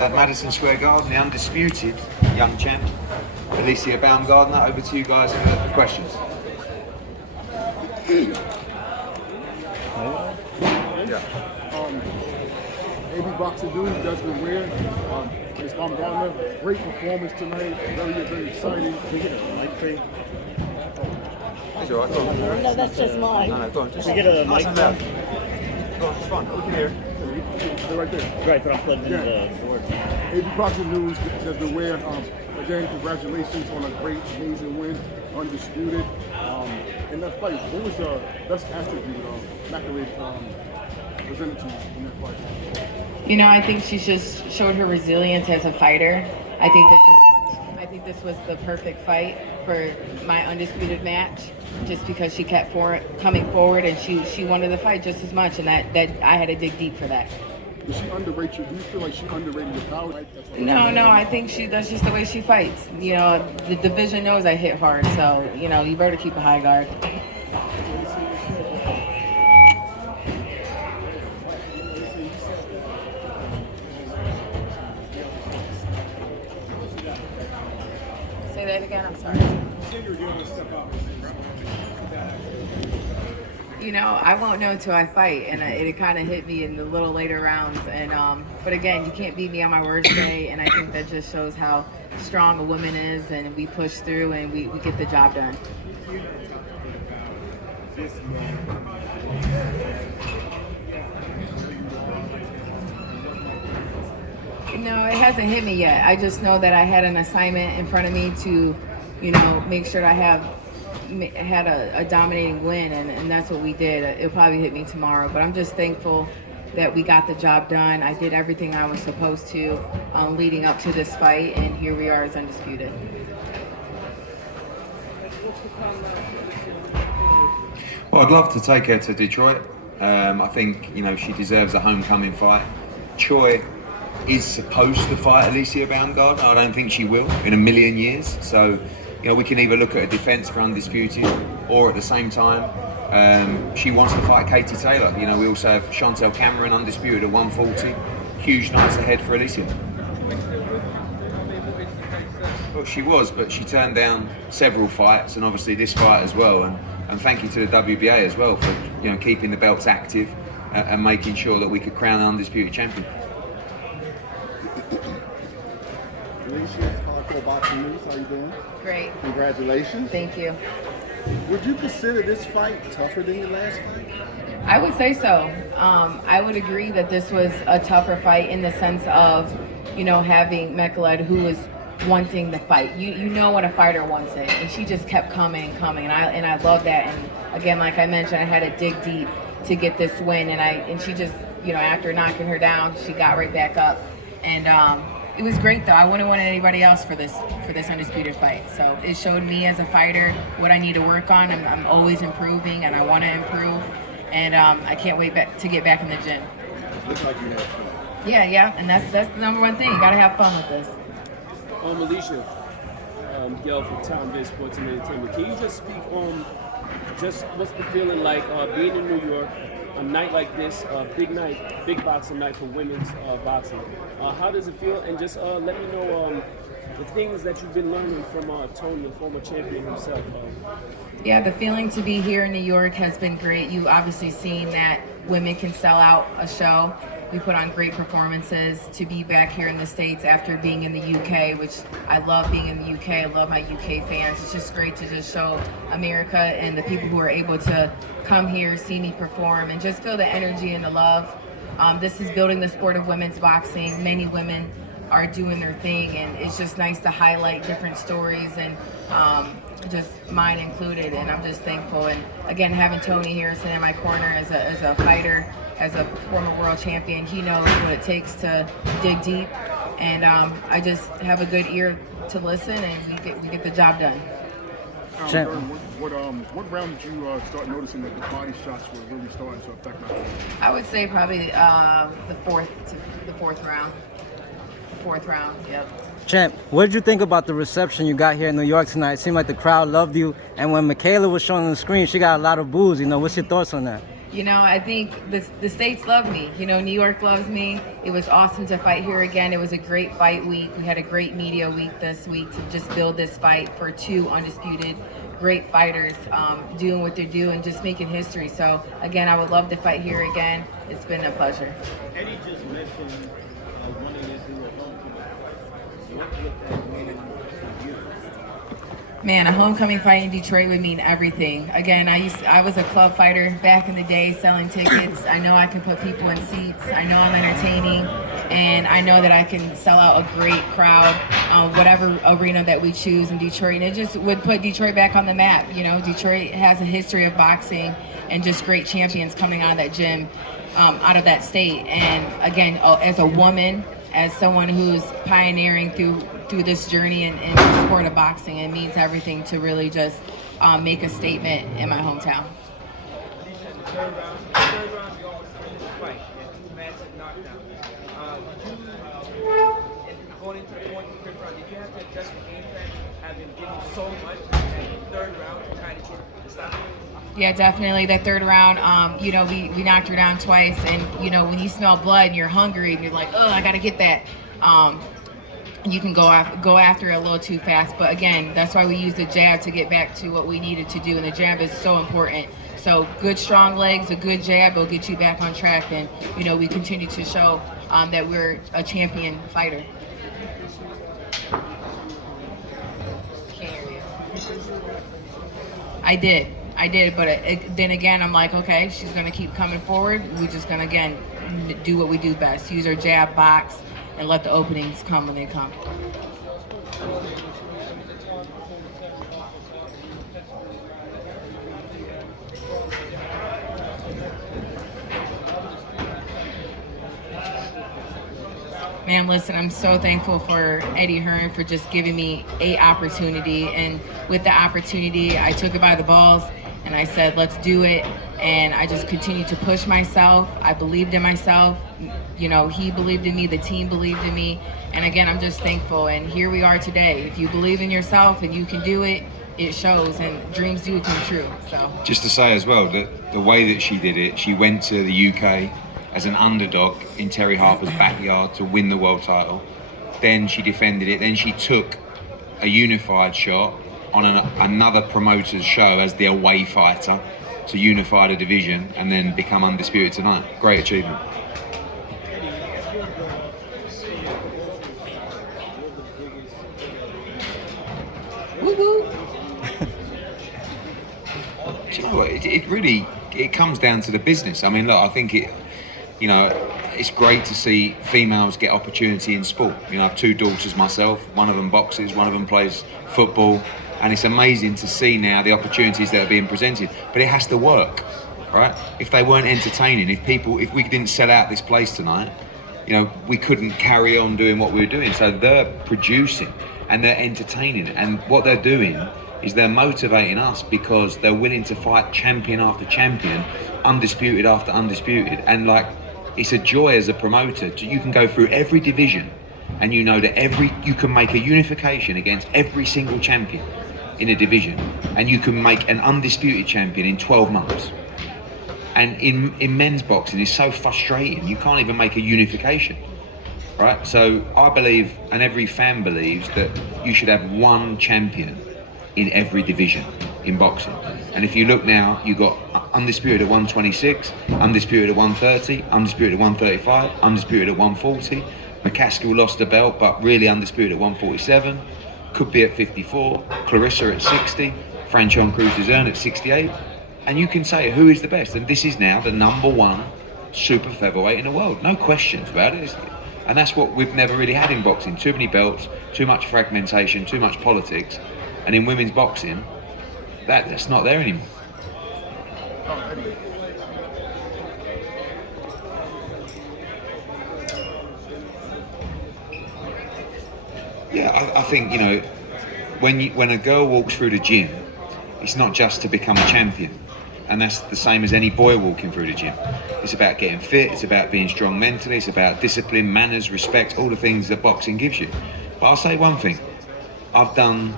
at Madison Square Garden, the undisputed young champ, Alycia Baumgardner. Over to you guys for questions. AB Boxing News, Desmond Weir, Ms. Baumgardner, great performance tonight, very exciting. Can we get a mic fade? No, that's just mine. No, go on. Just get a mic. Go on, it's fine. We can hear it. They're right there. Right, but I'm plugged into the board. AB Boxing News, Desmond Weir, again, congratulations on a great, amazing win, undisputed. In that fight, what was the best attribute McAlee presented to you in that fight? You know, I think she just showed her resilience as a fighter. I think this was the perfect fight for my undisputed match, just because she kept coming forward and she wanted the fight just as much, and that I had to dig deep for that. Did she underrate you? Do you feel like she underrated your power? No, I think that's just the way she fights. You know, the division knows I hit hard, so you know, you better keep a high guard. Say that again, I'm sorry. You know, I won't know until I fight, and it kind of hit me in the little later rounds. And but again, you can't beat me on my worst day, and I think that just shows how strong a woman is, and we push through and we get the job done. No, it hasn't hit me yet. I just know that I had an assignment in front of me to, you know, make sure I had a dominating win, and that's what we did. It'll probably hit me tomorrow, but I'm just thankful that we got the job done. I did everything I was supposed to leading up to this fight, and here we are as undisputed. Well, I'd love to take her to Detroit. I think, you know, she deserves a homecoming fight. Choi is supposed to fight Alycia Baumgardner. I don't think she will in a million years. So, you know, we can either look at a defense for undisputed, or at the same time, she wants to fight Katie Taylor. You know, we also have Chantel Cameron undisputed at 140. Huge nights ahead for Alycia. Well, she was, but she turned down several fights, and obviously this fight as well. And thank you to the WBA as well for, you know, keeping the belts active and making sure that we could crown an undisputed champion. Alycia, Hardcore Boxing News, how you doing? Great. Congratulations. Thank you. Would you consider this fight tougher than your last fight? I would say so. I would agree that this was a tougher fight in the sense of, you know, having Mekhaled, who was wanting the fight. You know when a fighter wants it, and she just kept coming, and I love that. And again, like I mentioned, I had to dig deep to get this win, and she just, you know, after knocking her down, she got right back up, and it was great though. I wouldn't want anybody else for this undisputed fight. So it showed me as a fighter what I need to work on. I'm always improving, and I want to improve, and I can't wait to get back in the gym. Looks like you had fun. Yeah, and that's the number one thing. You gotta have fun with this. Alycia, Gail from Tom Viz Sports and Entertainment. Can you just speak on just what's the feeling like being in New York, a night like this, big night, big boxing night for women's boxing? How does it feel? And just let me know the things that you've been learning from Tony, a former champion himself. Yeah, the feeling to be here in New York has been great. You've obviously seen that women can sell out a show. We put on great performances. To be back here in the States after being in the UK, which I love being in the UK, I love my UK fans. It's just great to just show America and the people who are able to come here, see me perform, and just feel the energy and the love. This is building the sport of women's boxing. Many women are doing their thing, and it's just nice to highlight different stories, and just mine included, and I'm just thankful. And again, having Tony here sitting in my corner as a fighter, as a former world champion, he knows what it takes to dig deep, and I just have a good ear to listen, and we get the job done. What round did you start noticing that the body shots were really starting to affect my body? I would say probably the fourth round. Yep. Champ, what did you think about the reception you got here in New York tonight? It seemed like the crowd loved you, and when Michaela was shown on the screen, she got a lot of boos. You know, what's your thoughts on that? You know, I think the States love me. You know, New York loves me. It was awesome to fight here again. It was a great fight week. We had a great media week this week to just build this fight for two undisputed great fighters doing what they're doing, just making history. So, again, I would love to fight here again. It's been a pleasure. Eddie just mentioned wanting to do a homecoming. What would that mean to you? Man, a homecoming fight in Detroit would mean everything. Again, I was a club fighter back in the day selling tickets. I know I can put people in seats. I know I'm entertaining, and I know that I can sell out a great crowd, whatever arena that we choose in Detroit. And it just would put Detroit back on the map. You know, Detroit has a history of boxing and just great champions coming out of that gym, out of that state. And again, as a woman, as someone who's pioneering through this journey in the sport of boxing, it means everything to really just make a statement in my hometown. Third round, you almost finished the fight. You had two massive knockdowns. Going into the fourth and fifth round, did you have to adjust the game plan, having given so much in the third round to try to get the stop? Yeah, definitely. That third round, you know, we knocked her down twice, and you know, when you smell blood and you're hungry and you're like, oh, I gotta get that. You can go after it a little too fast, but again, that's why we use the jab to get back to what we needed to do, and the jab is so important. So good strong legs, a good jab will get you back on track, and you know, we continue to show that we're a champion fighter. Can't hear you. I did, but then again, I'm like, okay, she's gonna keep coming forward. We're just gonna again do what we do best: use our jab, box, and let the openings come when they come. Man, listen, I'm so thankful for Eddie Hearn for just giving me a opportunity. And with the opportunity, I took it by the balls and I said, let's do it. And I just continued to push myself. I believed in myself. You know, he believed in me, the team believed in me. And again, I'm just thankful. And here we are today. If you believe in yourself and you can do it, it shows, and dreams do come true. So Just to say as well that the way that she did it, she went to the UK as an underdog in Terry Harper's backyard to win the world title. Then she defended it. Then she took a unified shot on another promoter's show as the away fighter to unify the division and then become undisputed tonight. Great achievement. woo woo. Do you know what? It really comes down to the business. I mean, look, I think it's great to see females get opportunity in sport. You know, I have two daughters myself. One of them boxes, one of them plays football, and it's amazing to see now the opportunities that are being presented. But it has to work, right? If they weren't entertaining, if we didn't sell out this place tonight, you know, we couldn't carry on doing what we were doing. So they're producing and they're entertaining, and what they're doing is they're motivating us because they're willing to fight champion after champion, undisputed after undisputed, and like, it's a joy as a promoter. You can go through every division and you know that you can make a unification against every single champion in a division, and you can make an undisputed champion in 12 months. And in men's boxing, it's so frustrating. You can't even make a unification, right? So I believe, and every fan believes, that you should have one champion in every division in boxing. And if you look now, you've got undisputed at 126, undisputed at 130, undisputed at 135, undisputed at 140. McCaskill lost the belt, but really undisputed at 147. Could be at 54. Clarissa at 60. Franchon Cruz-Dezern at 68. And you can say who is the best. And this is now the number one super featherweight in the world. No questions about it. And that's what we've never really had in boxing. Too many belts, too much fragmentation, too much politics. And in women's boxing, that's not there anymore. Yeah, I think, you know, when a girl walks through the gym, it's not just to become a champion. And that's the same as any boy walking through the gym. It's about getting fit, it's about being strong mentally, it's about discipline, manners, respect, all the things that boxing gives you. But I'll say one thing. I've done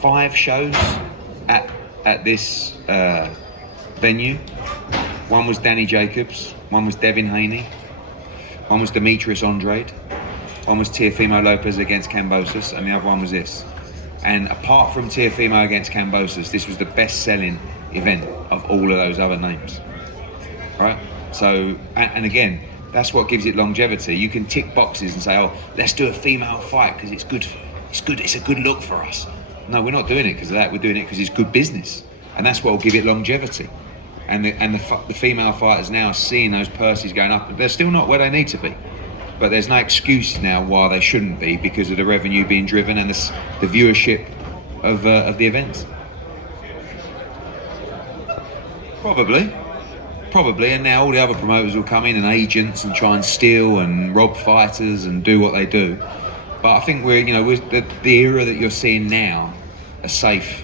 5 shows at this venue. One was Danny Jacobs, one was Devin Haney, one was Demetrius Andrade, one was Teofimo Lopez against Kambosos, and the other one was this. And apart from Teofimo against Kambosos, this was the best-selling event of all of those other names, right? So, and again, that's what gives it longevity. You can tick boxes and say, oh, let's do a female fight because it's good, it's a good look for us. No, we're not doing it because of that. We're doing it because it's good business, and that's what will give it longevity. And the female fighters now are seeing those purses going up. They're still not where they need to be, but there's no excuse now why they shouldn't be because of the revenue being driven and the viewership of the events. Probably, and now all the other promoters will come in and agents and try and steal and rob fighters and do what they do. But I think we're the era that you're seeing now are safe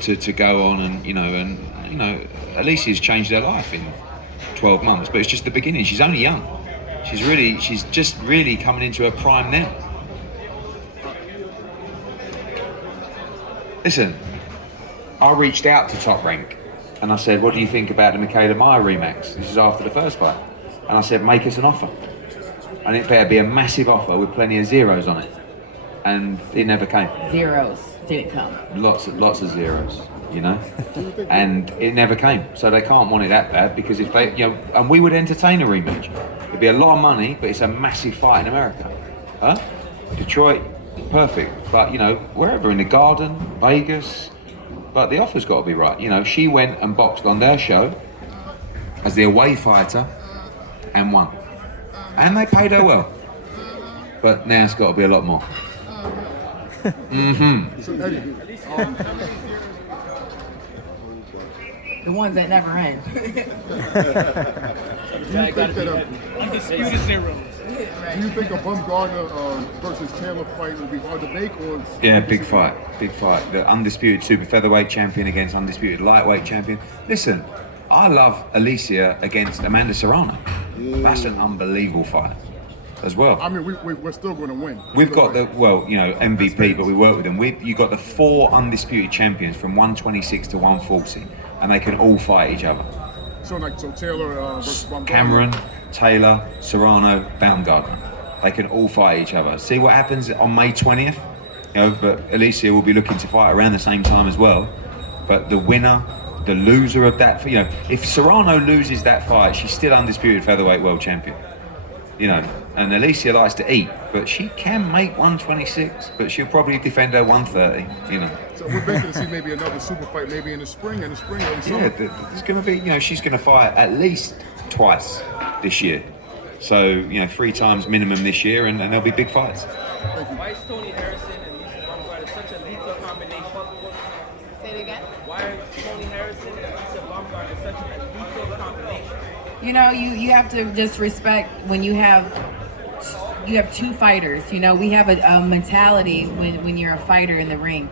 to go on and Alicia's changed her life in 12 months, but it's just the beginning. She's only young. She's just really coming into her prime now. Listen, I reached out to Top Rank and I said, what do you think about the Michaela Meyer rematch? This is after the first fight. And I said, make us an offer. And it better be a massive offer with plenty of zeros on it. And it never came. Zeros didn't come. Lots of zeros, and it never came. So they can't want it that bad because if they, and we would entertain a rematch. It'd be a lot of money, but it's a massive fight in America. Huh? Detroit, perfect. But, wherever in the Garden, Vegas, but the offer's got to be right. She went and boxed on their show as the away fighter and won. And they paid her well. But now it's got to be a lot more. Mm-hmm. So Eddie, The ones that never end. Undisputed zero. do you think a Baumgardner versus Taylor fight would be hard to make, or? Yeah, big fight. The undisputed super featherweight champion against undisputed lightweight champion. Listen, I love Alycia against Amanda Serrano. That's an unbelievable fight as well. I mean, we're still going to win. We've got MVP, but we work with them. You got the 4 undisputed champions from 126 to 140, and they can all fight each other. So Taylor versus Baumgardner. Cameron, Taylor, Serrano, Baumgardner. They can all fight each other. See what happens on May 20th. But Alycia will be looking to fight around the same time as well. But the winner, the loser of that, if Serrano loses that fight, she's still undisputed featherweight world champion. And Alycia likes to eat, but she can make 126, but she'll probably defend her 130, So we're basically to see maybe another super fight, maybe in the spring, early summer. Yeah, there's going to be, she's going to fight at least twice this year. So, 3 times minimum this year, and there'll be big fights. Why is Tony Harrison and Alycia Baumgardner such a lethal combination? Say it again? Why is Tony Harrison and Alycia Baumgardner such a lethal combination? You have to just respect when you have 2 fighters. We have a mentality when you're a fighter in the ring.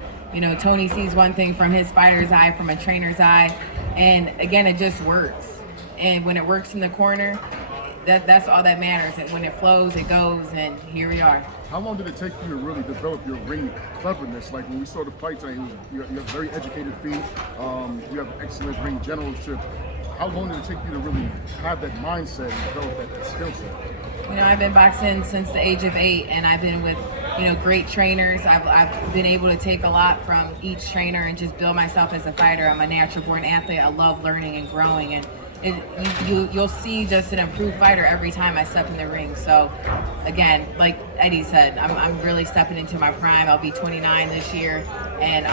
Tony sees one thing from his fighter's eye, from a trainer's eye, and again, it just works. And when it works in the corner, that's all that matters. And when it flows, it goes, and here we are. How long did it take you to really develop your ring cleverness? Like when we saw the fight tonight, you have very educated feet. You have excellent ring generalship. How long did it take you to really have that mindset and develop that skill set? I've been boxing since the age of 8, and I've been with, great trainers. I've been able to take a lot from each trainer and just build myself as a fighter. I'm a natural born athlete. I love learning and growing, and you'll see just an improved fighter every time I step in the ring. So again, like Eddie said, I'm really stepping into my prime. I'll be 29 this year, and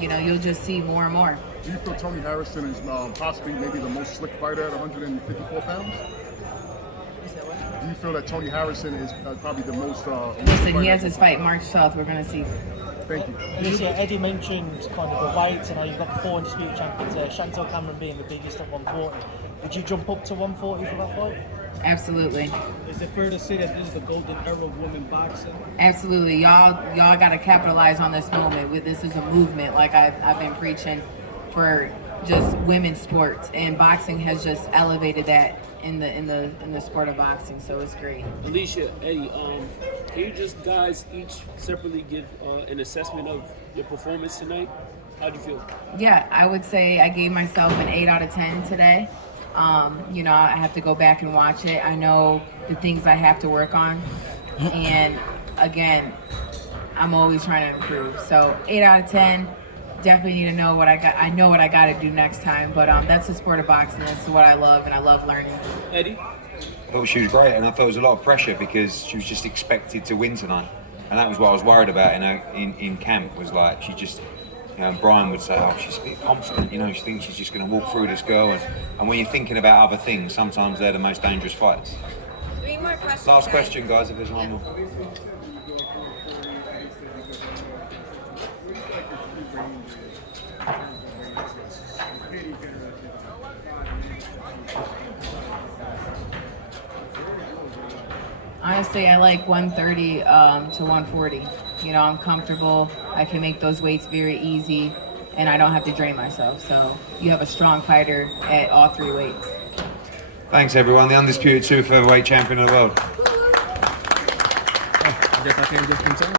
you'll just see more and more. Do you feel Tony Harrison is possibly maybe the most slick fighter at 154 pounds? Do you feel that Tony Harrison is probably the most... Listen, he has his fight March 12th. We're going to see. Thank you. Alycia, Eddie mentioned kind of the weights, and you've got the 4 undisputed champions there, Chantel Cameron being the biggest at 140. Would you jump up to 140 for that fight? Absolutely. Is it fair to say that this is the golden era of women boxing? Absolutely. Y'all got to capitalize on this moment. This is a movement, like I've been preaching for just women's sports, and boxing has just elevated that in the sport of boxing. So it's great. Alycia, Eddie, can you just guys each separately give an assessment of your performance tonight? How'd you feel? Yeah, I would say I gave myself an 8 out of 10 today. You know, I have to go back and watch it. I know the things I have to work on. And again, I'm always trying to improve. So 8 out of 10. Definitely need to know what I got. I know what I got to do next time. But that's the sport of boxing. That's what I love, and I love learning. Eddie? I thought she was great, and I thought there was a lot of pressure because she was just expected to win tonight, and that was what I was worried about in camp. Was like she just, you know, Brian would say, "Oh, she's a bit confident, you know, she thinks she's just going to walk through this girl," and when you're thinking about other things, sometimes they're the most dangerous fights. 3 more questions. Last guys. question, guys, if there's one more. Honestly, I like 130 to 140. You know, I'm comfortable. I can make those weights very easy, and I don't have to drain myself. So you have a strong fighter at all 3 weights. Thanks, everyone. The undisputed super featherweight champion of the world. I guess I can't just continue.